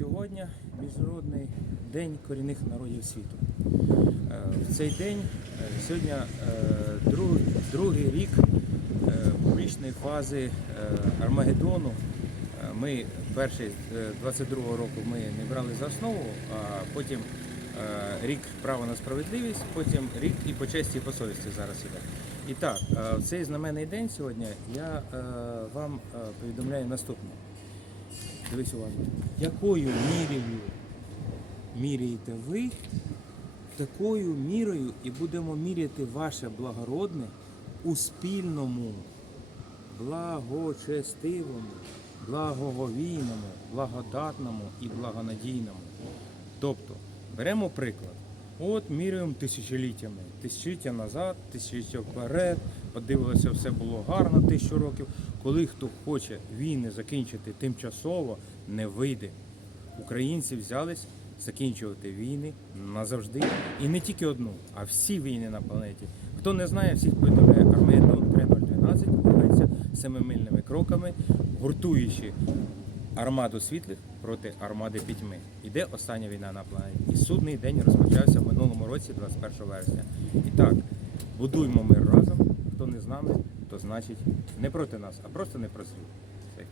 Сьогодні Міжнародний день корінних народів світу. Е, В цей день е, сьогодні е, другий рік публічної фази Армагеддону. Ми перший е, 22-го року ми не брали за основу, а потім рік права на справедливість, потім рік і по честі, і по совісті зараз іде. І так, в цей знаменний день сьогодні я вам повідомляю наступне. Дивись уважно. Якою мірою міряєте ви, такою мірою і будемо міряти ваше благородне у спільному, благочестивому, благоговійному, благодатному і благонадійному. Тобто, беремо приклад. От міряємо тисячоліттями. Тисячоліття назад, тисячоліття вперед, подивилося, все було гарно тисячу років. Коли хто хоче війни закінчити тимчасово, не вийде. Українці взялись закінчувати війни назавжди. І не тільки одну, а всі війни на планеті. Хто не знає, всіх повідомляє Армагеддон 3012 рухається семимильними кроками, гуртуючи армаду світлих проти армади пітьми. Іде остання війна на планеті. І судний день розпочався в минулому році, 21 вересня. І так, будуймо мир разом. Хто не з нами, то значить не проти нас, а просто не прозрів.